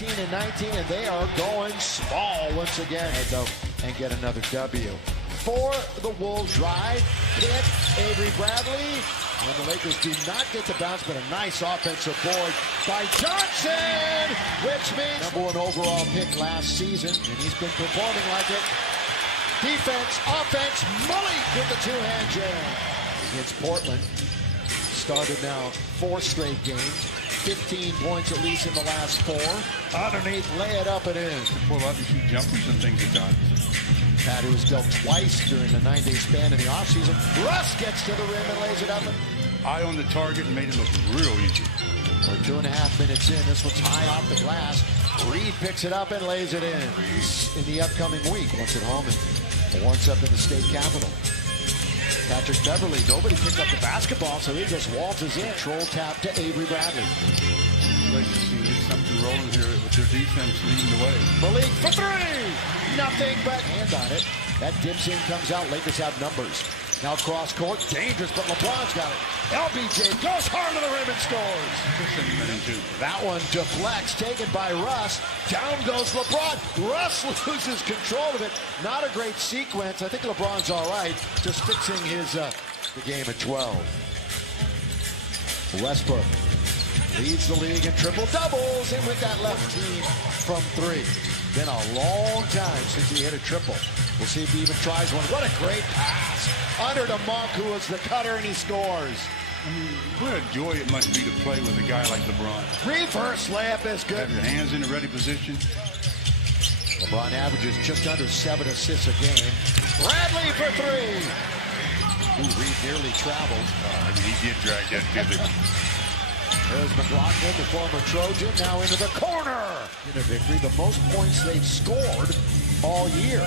18 and 19, and they are going small once again. They go and get another W. For the Wolves drive, hit Avery Bradley, and the Lakers do not get the bounce, but a nice offensive board by Johnson, which means #1 overall pick last season, and he's been performing like it. Defense, offense, Malik with the two-hand jam against Portland. Started now 4 straight games. 15 points at least in the last 4. Underneath, lay it up and in. Pull up and shoot jumpers and things like that. Pat, who was dealt twice during the 9-day span in the offseason. Russ gets to the rim and lays it up. Eye on the target and made it look real easy. We're 2.5 minutes in. This one's high off the glass. Reed picks it up and lays it in the upcoming week. Once at home and once up in the state capitol. Patrick Beverly, nobody picked up the basketball, so he just waltzes in. Troll tap to Avery Bradley. Lakers see get something rolling here with their defense leading the way. Malik for 3! Nothing but hand on it. That dips in, comes out. Lakers have numbers. Now cross court, dangerous, but LeBron's got it. LBJ goes hard to the rim and scores. That one deflects, taken by Russ. Down goes LeBron. Russ loses control of it. Not a great sequence. I think LeBron's all right, just fixing his the game at 12. Westbrook leads the league in triple doubles, and with that left team from 3. Been a long time since he hit a triple. We'll see if he even tries one. What a great pass. Under to Monk, who is the cutter, and he scores. What a joy it must be to play with a guy like LeBron. Reverse layup is good. Have your hands in the ready position. LeBron averages just under 7 assists a game. Bradley for 3. Ooh, Reed nearly traveled. He did drag that pivot. There's McLaughlin, the former Trojan, now into the corner. In a victory, the most points they've scored all year.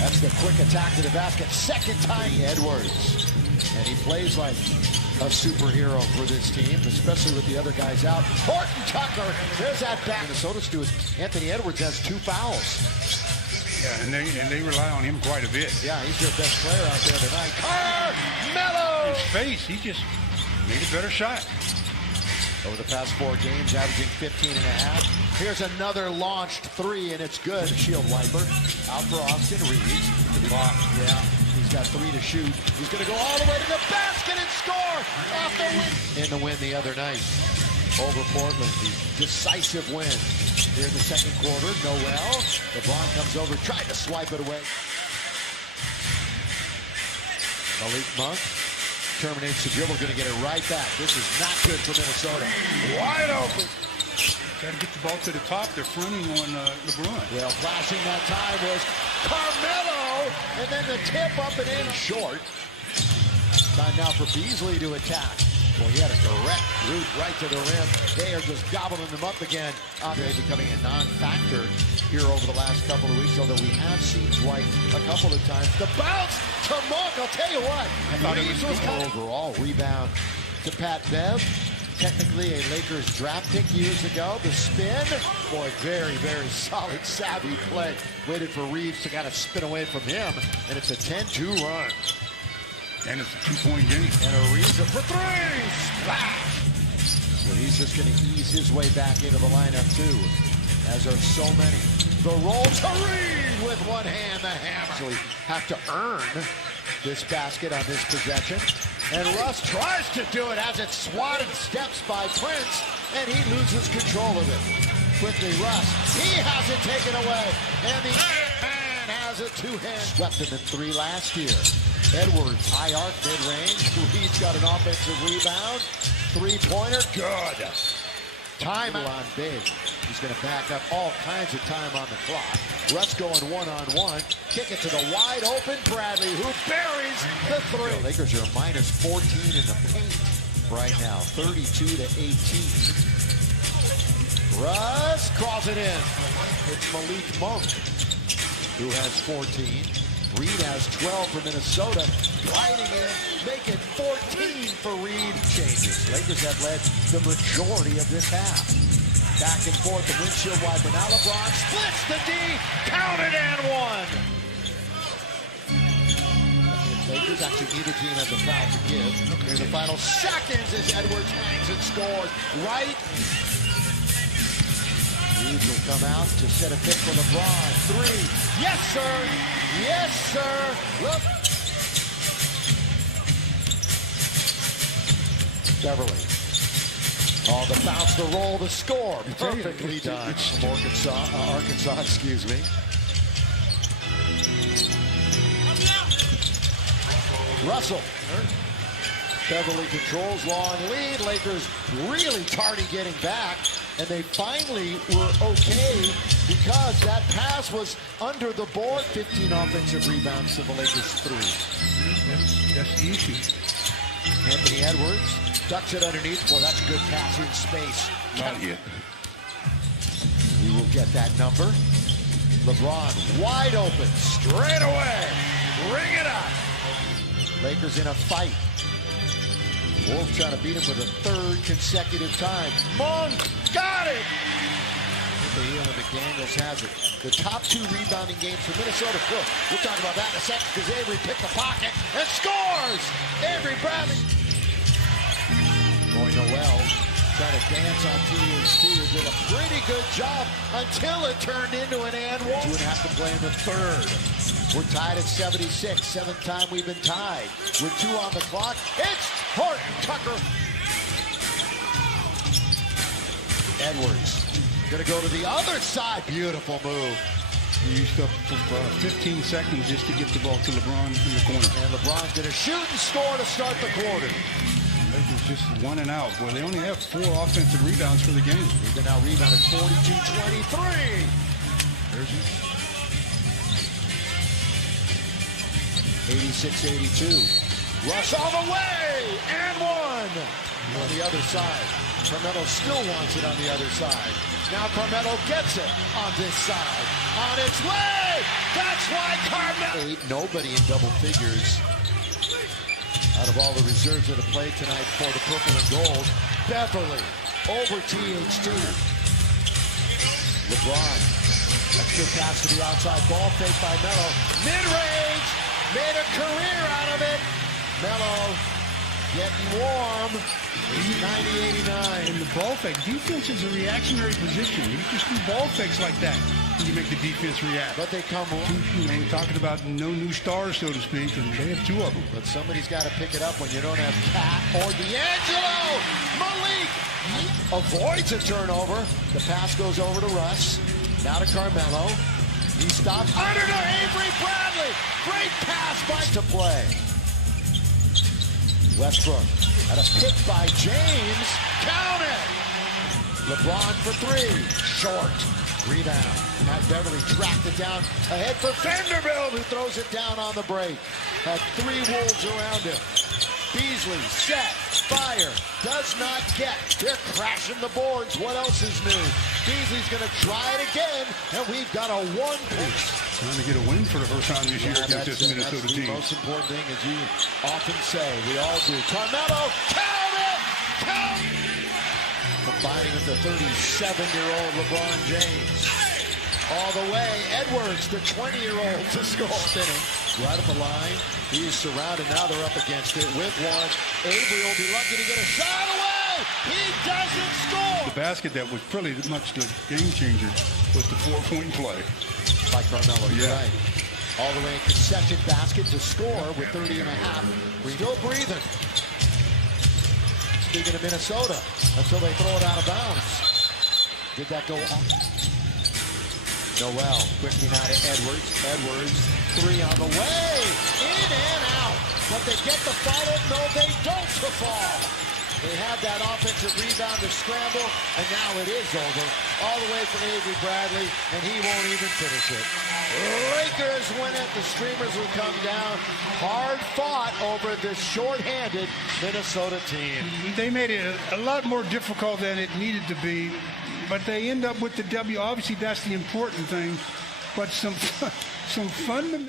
That's the quick attack to the basket. Second time, Edwards. And he plays like a superhero for this team, especially with the other guys out. Horton Tucker, there's that back. Minnesota Stewards, Anthony Edwards has 2 fouls. Yeah, and they rely on him quite a bit. Yeah, he's their best player out there tonight. Carmelo! His face, he just made a better shot. Over the past 4 games, averaging 15.5. Here's another launched 3, and it's good. Shield wiper out for Austin Reeves. Yeah, he's got 3 to shoot. He's going to go all the way to the basket and score off the win. In the win the other night over Portland. The decisive win here in the second quarter. Noel. LeBron comes over, tried to swipe it away. Malik Monk terminates the dribble, going to get it right back. This is not good for Minnesota. Wide open. Got to get the ball to the top. They're fronting on LeBron. Well, flashing that time was Carmelo, and then the tip up and in short. Time now for Beasley to attack. Well, he had a direct route right to the rim. They are just gobbling them up again. Andre becoming a non-factor here over the last couple of weeks, although we have seen Dwight a couple of times. The bounce to Monk, I'll tell you what. I thought it was good. Overall rebound to Pat Bev. Technically a Lakers draft pick years ago. The spin, boy, very, very solid, savvy play. Waited for Reeves to kind of spin away from him, and it's a 10-2 run. And it's a 2-point game. And Ariza for 3! Splash! So he's just going to ease his way back into the lineup, too, as are so many. The roll to Reed with one hand, the hammer. So we have to earn this basket on this possession. And Russ tries to do it as it's swatted steps by Prince, and he loses control of it. Quickly, Russ, he has it taken away, and the man has it 2-hand. Swept him in 3 last year. Edwards, high arc, mid-range. Reed's got an offensive rebound. 3-pointer, good. Time on big. He's going to back up all kinds of time on the clock. Russ going one-on-one. Kick it to the wide-open Bradley, who buries the 3. The Lakers are minus 14 in the paint right now, 32-18. Russ calls it in. It's Malik Monk, who has 14. Reed has 12 for Minnesota. Gliding in, making 14 for Reed. Changes. Lakers have led the majority of this half. Back and forth, the windshield wiper. Now LeBron splits the D. Count it and 1. Lakers actually neither team has a foul to give. In the final seconds as Edwards hangs and scores right Reeves will come out to set a pick for LeBron. Three. Yes, sir. Yes, sir. Look. Beverly. Oh, the bounce, the roll, the score. Perfectly done from Arkansas, excuse me. Russell. Beverly controls, long lead. Lakers really tardy getting back. And they finally were okay because that pass was under the board. 15 offensive rebounds to the Lakers 3. That's the issue. Anthony Edwards ducks it underneath. Well, that's a good pass in space. Not yet. We will get that number. LeBron wide open, straight away. Bring it up. Lakers in a fight. Wolves trying to beat him with a third consecutive time. Monk got it. The heel of McDaniels has it. The top 2 rebounding games for Minnesota. We'll talk about that in a second because Avery picked the pocket and scores. Avery Bradley. Boy, Noel trying to dance on THT and did a pretty good job until it turned into an and one. 2.5 to play in the third. We're tied at 76. 7th time we've been tied. With 2 on the clock, it's Horton Tucker. Edwards gonna go to the other side. Beautiful move. He used up 15 seconds just to get the ball to LeBron in the corner. And LeBron's gonna shoot and score to start the quarter. Lakers just 1 and out. Well, they only have 4 offensive rebounds for the game. They now rebound at 42-23. There's 86-82. Russ all the way, and 1 on the other side. Carmelo still wants it on the other side. Now Carmelo gets it on this side. On its way! That's why Carmelo... 8, nobody in double figures. Out of all the reserves that have played tonight for the purple and gold. Beverly over THT. LeBron. Extra pass to the outside. Ball fake by Melo. Mid-range. Made a career out of it. Melo getting warm. 90-89. In the ball fake, defense is a reactionary position. You just do ball fakes like that and you make the defense react. But they come we're talking about no new stars, so to speak, and they have 2 of them. But somebody's got to pick it up when you don't have Cat or D'Angelo. Malik avoids a turnover. The pass goes over to Russ. Now to Carmelo. He stops under to Avery Bradley. Great pass by to play. Westbrook had a pick by James. Count it. LeBron for 3. Short. Rebound. Pat Beverly tracked it down ahead for Vanderbilt, who throws it down on the break. Had 3 Wolves around him. Beasley set. Fire. Does not get. They're crashing the boards. What else is new? Beasley's going to try it again, and we've got a 1-piece. Trying to get a win for the first time this year against this Minnesota team. The most important thing, as you often say, we all do. Carmelo, count it! Count! Combining with the 37-year-old LeBron James. All the way, Edwards, the 20-year-old, to score. Spinning right at the line. He is surrounded. Now they're up against it with 1. Avery will be lucky to get a shot away. He doesn't score. The basket that was pretty much the game changer was the 4-point play. By Carmelo, you're right. All the way in concession basket to score with 30 and a half. We're still breathing. Speaking of Minnesota, until they throw it out of bounds. Did that go on? Noel quickly now to Edwards. Edwards, 3 on the way. In and out. But they get the follow. No, they don't to fall. They had that offensive rebound to scramble, and now it is over. All the way for Avery Bradley, and he won't even finish it. Lakers win it. The streamers will come down. Hard fought over this short-handed Minnesota team. They made it a lot more difficult than it needed to be, but they end up with the W. Obviously, that's the important thing, but some fundamental